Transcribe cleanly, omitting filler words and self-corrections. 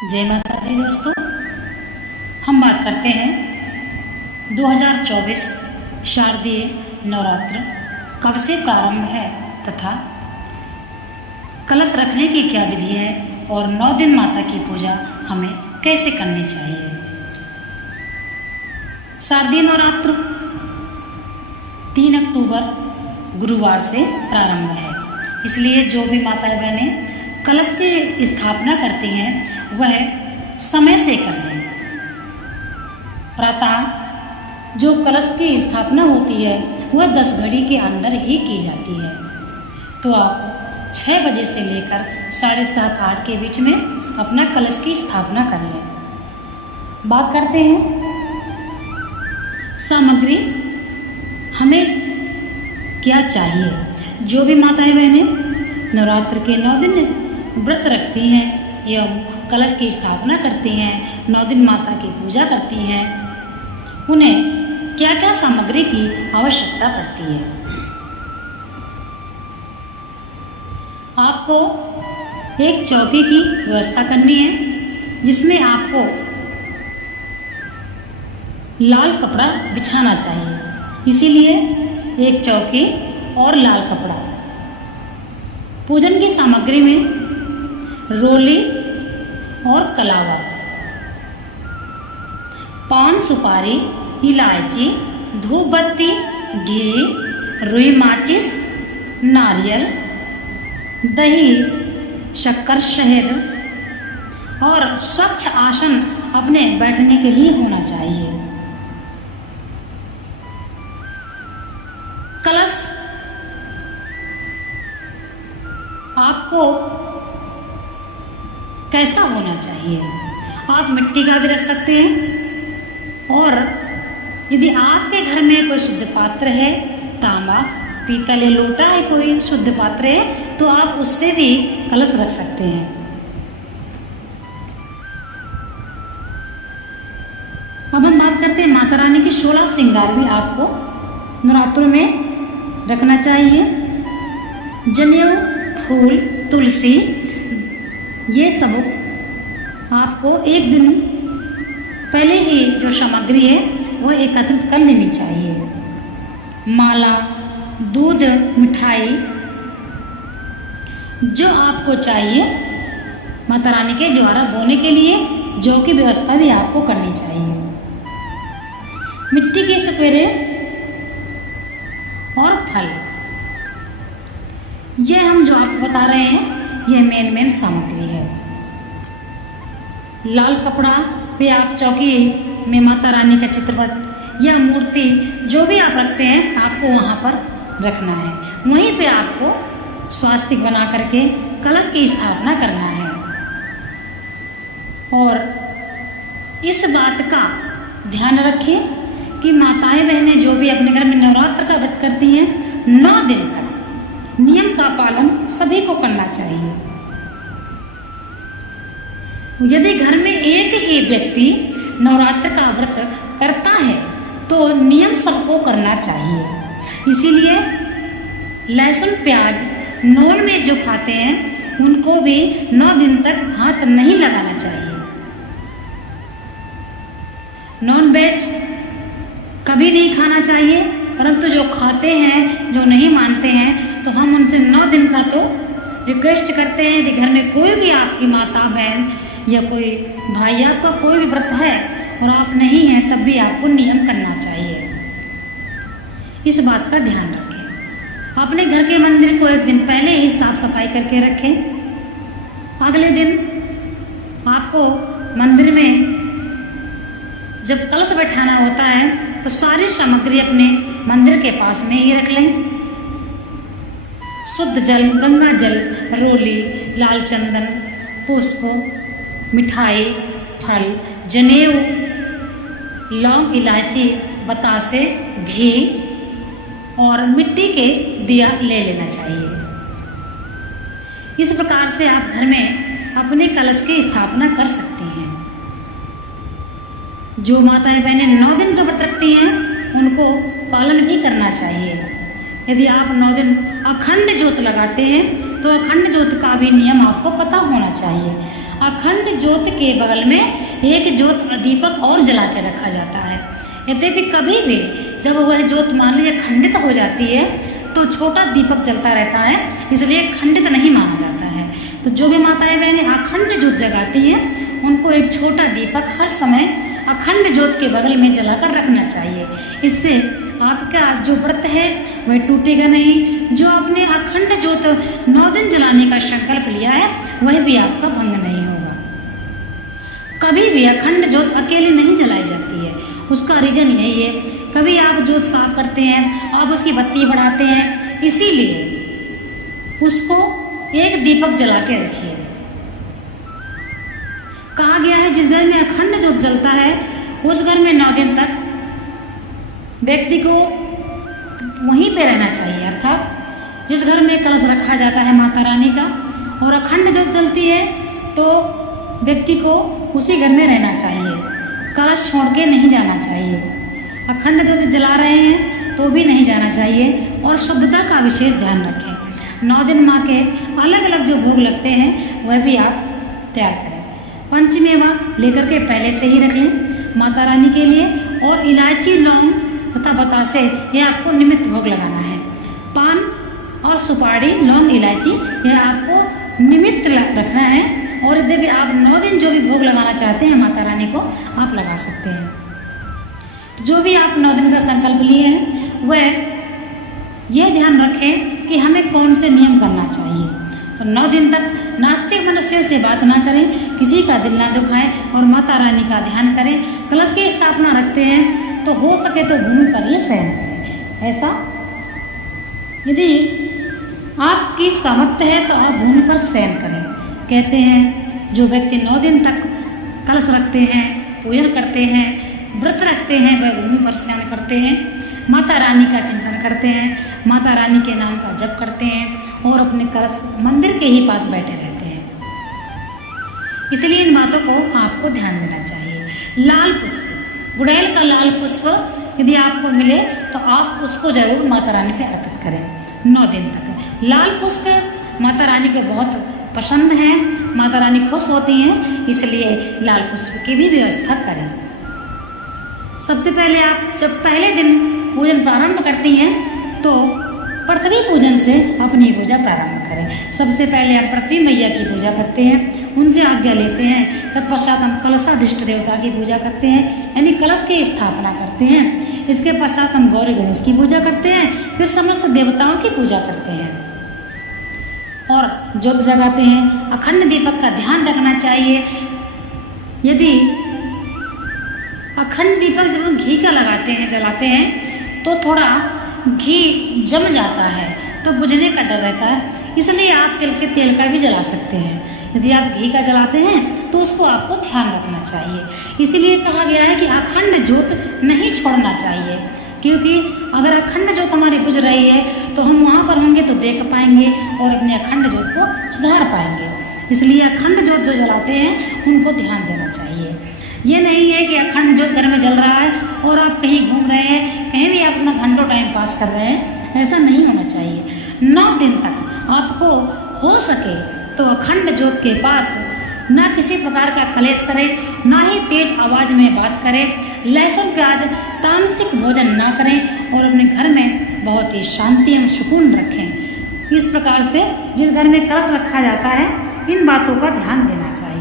जय माता दी दोस्तों, हम बात करते हैं 2024 शारदीय नवरात्र कब से प्रारंभ है तथा कलश रखने की क्या विधि है और 9 दिन माता की पूजा हमें कैसे करनी चाहिए। शारदीय नवरात्र 3 अक्टूबर गुरुवार से प्रारंभ है, इसलिए जो भी माताएं बहनें कलश की स्थापना करती हैं वह समय से कर लें। प्रातः जो कलश की स्थापना होती है वह 10 घड़ी के अंदर ही की जाती है, तो आप 6 बजे से लेकर 7:30 8 के बीच में अपना कलश की स्थापना कर लें। बात करते हैं सामग्री हमें क्या चाहिए। जो भी माताएं बहनें नवरात्र के 9 दिन व्रत रखती हैं या कलश की स्थापना करती हैं, 9 दिन माता की पूजा करती हैं, उन्हें क्या क्या सामग्री की आवश्यकता पड़ती है। आपको एक चौकी की व्यवस्था करनी है जिसमें आपको लाल कपड़ा बिछाना चाहिए, इसीलिए एक चौकी और लाल कपड़ा। पूजन की सामग्री में रोली और कलावा, पान सुपारी, इलायची, धूप बत्ती, घी, रुई माचिस, नारियल, दही, शक्कर, शहद और स्वच्छ आसन अपने बैठने के लिए होना चाहिए। कलश आपको कैसा होना चाहिए। आप मिट्टी का भी रख सकते हैं, और यदि आपके घर में कोई शुद्ध पात्र है, तांबा, पीतल या लोटा है, कोई शुद्ध पात्र है, तो आप उससे भी कलश रख सकते हैं। अब हम बात करते हैं माता रानी की 16 श्रृंगार भी आपको नवरात्रों में रखना चाहिए। जनेऊ, फूल, तुलसी, ये सब आपको एक दिन पहले ही जो सामग्री है वह एकत्रित कर लेनी चाहिए। माला, दूध, मिठाई जो आपको चाहिए, माता रानी के ज्वारा बोने के लिए जौ की व्यवस्था भी आपको करनी चाहिए। मिट्टी के सपेरे और फल, ये हम जो आपको बता रहे हैं यह मेन सामग्री है। लाल कपड़ा पे आप चौकी में माता रानी का चित्रपट या मूर्ति जो भी आप रखते हैं आपको वहाँ पर रखना है। वहीं पे आपको स्वास्तिक बना करके कलश की स्थापना करना है। और इस बात का ध्यान रखें कि माताएं बहनें जो भी अपने घर में नवरात्र का व्रत करती हैं 9 दिन तक नियम का पालन सभी को करना चाहिए। यदि घर में एक ही व्यक्ति नवरात्र का व्रत करता है तो नियम सबको करना चाहिए। इसीलिए लहसुन, प्याज, नॉन वेज जो खाते हैं उनको भी 9 दिन तक हाथ नहीं लगाना चाहिए। नॉन वेज कभी नहीं खाना चाहिए, परंतु जो खाते हैं, जो नहीं मानते हैं, तो हम उनसे 9 दिन का तो रिक्वेस्ट करते हैं कि घर में कोई भी आपकी माता, बहन या कोई भाई, आपका कोई भी व्रत है और आप नहीं हैं, तब भी आपको नियम करना चाहिए। इस बात का ध्यान रखें। अपने घर के मंदिर को एक दिन पहले ही साफ सफाई करके रखें। अगले दिन आपको मंदिर में जब कलश बैठाना होता है तो सारी सामग्री अपने मंदिर के पास में ही रख लें। शुद्ध जल, गंगा जल, रोली, लाल चंदन, पुष्प, मिठाई, फल, जनेऊ, लौंग, इलायची, बतासे, घी और मिट्टी के दिया ले लेना चाहिए। इस प्रकार से आप घर में अपने कलश की स्थापना कर सकते हैं। जो माताएं बहनें 9 दिन का व्रत रखती हैं उनको पालन भी करना चाहिए। यदि आप 9 दिन अखंड ज्योत लगाते हैं तो अखंड ज्योत का भी नियम आपको पता होना चाहिए। अखंड ज्योत के बगल में एक ज्योत दीपक और जला के रखा जाता है। यद्यपि कभी भी जब वह ज्योत मान लीजिए खंडित हो जाती है तो छोटा दीपक जलता रहता है, इसलिए खंडित नहीं माना जाता है। तो जो भी माताएं बहनें अखंड ज्योत जगाती हैं उनको एक छोटा दीपक हर समय अखंड ज्योत के बगल में जलाकर रखना चाहिए। इससे आपका जो व्रत है वह टूटेगा नहीं। जो आपने अखंड ज्योत 9 दिन जलाने का संकल्प लिया है वह भी आपका भंग नहीं होगा। कभी भी अखंड ज्योत अकेले नहीं जलाई जाती है, उसका रीजन यही है, कभी आप ज्योत साफ करते हैं, आप उसकी बत्ती बढ़ाते हैं, इसीलिए उसको एक दीपक जला के रखिए। कहा गया है जिस घर में अखंड ज्योत जलता है उस घर में 9 दिन तक व्यक्ति को वहीं पे रहना चाहिए। अर्थात जिस घर में कलश रखा जाता है माता रानी का और अखंड ज्योत जलती है तो व्यक्ति को उसी घर में रहना चाहिए, कलश छोड़ के नहीं जाना चाहिए। अखंड ज्योत जला रहे हैं तो भी नहीं जाना चाहिए और शुद्धता का विशेष ध्यान रखें। 9 दिन माँ के अलग अलग जो भोग लगते हैं वह भी आप तैयार करें। पंचमेवा लेकर के पहले से ही रख लें माता रानी के लिए। और इलायची, लौंग तथा बतासे यह आपको निमित्त भोग लगाना है। पान और सुपारी, लौंग, इलायची यह आपको निमित्त रखना है। और यदि आप 9 दिन जो भी भोग लगाना चाहते हैं माता रानी को आप लगा सकते हैं। जो भी आप 9 दिन का संकल्प लिए हैं वह यह ध्यान रखें कि हमें कौन से नियम करना चाहिए। तो 9 दिन तक नास्तिक मनुष्यों से बात ना करें, किसी का दिल ना दुखाएं और माता रानी का ध्यान करें। कलश की स्थापना रखते हैं तो हो सके तो भूमि पर ही शयन करें। ऐसा यदि आपकी सामर्थ्य है तो आप भूमि पर शयन करें। कहते हैं जो व्यक्ति 9 दिन तक कलश रखते हैं, पूजन करते हैं, व्रत रखते हैं, वह भूमि पर शयन करते हैं, माता रानी का चिंतन करते हैं, माता रानी के नाम का जप करते हैं और अपने कलश मंदिर के ही पास बैठे रहते हैं। इसलिए इन बातों को आपको ध्यान देना चाहिए। लाल पुष्प, गुड़ैल का लाल पुष्प यदि आपको मिले तो आप उसको जरूर माता रानी पे अर्पित करें 9 दिन तक। लाल पुष्प माता रानी को बहुत पसंद है, माता रानी खुश होती हैं, इसलिए लाल पुष्प की भी व्यवस्था करें। सबसे पहले आप जब पहले दिन पूजन प्रारंभ करती हैं तो पृथ्वी पूजन से अपनी पूजा प्रारंभ करें। सबसे पहले हम पृथ्वी मैया की पूजा करते हैं, उनसे आज्ञा लेते हैं। तत्पश्चात हम कलशाधिष्ट देवता की पूजा करते हैं, यानी कलश की स्थापना करते हैं। इसके पश्चात हम गौरी गणेश की पूजा करते हैं, फिर समस्त देवताओं की पूजा करते हैं और ज्योत जगाते हैं। अखंड दीपक का ध्यान रखना चाहिए। यदि अखंड दीपक जब हम घी का लगाते हैं, जलाते हैं तो थोड़ा घी जम जाता है तो बुझने का डर रहता है, इसलिए आप तिल के तेल का भी जला सकते हैं। यदि आप घी का जलाते हैं तो उसको आपको ध्यान रखना चाहिए। इसलिए कहा गया है कि अखंड ज्योत नहीं छोड़ना चाहिए, क्योंकि अगर अखंड ज्योत हमारी बुझ रही है तो हम वहाँ पर होंगे तो देख पाएंगे और अपने अखंड ज्योत को सुधार पाएंगे। इसलिए अखंड ज्योत जो जलाते हैं उनको ध्यान देना चाहिए। ये नहीं है कि अखंड ज्योत घर में जल रहा है और आप कहीं घूम रहे हैं, कहीं भी आप अपना घंटों टाइम पास कर रहे हैं, ऐसा नहीं होना चाहिए। 9 दिन तक आपको हो सके तो अखंड ज्योत के पास ना किसी प्रकार का कलेश करें, ना ही तेज आवाज में बात करें, लहसुन प्याज तामसिक भोजन ना करें और अपने घर में बहुत ही शांति एवं सुकून रखें। इस प्रकार से जिस घर में कलश रखा जाता है इन बातों का ध्यान देना चाहिए।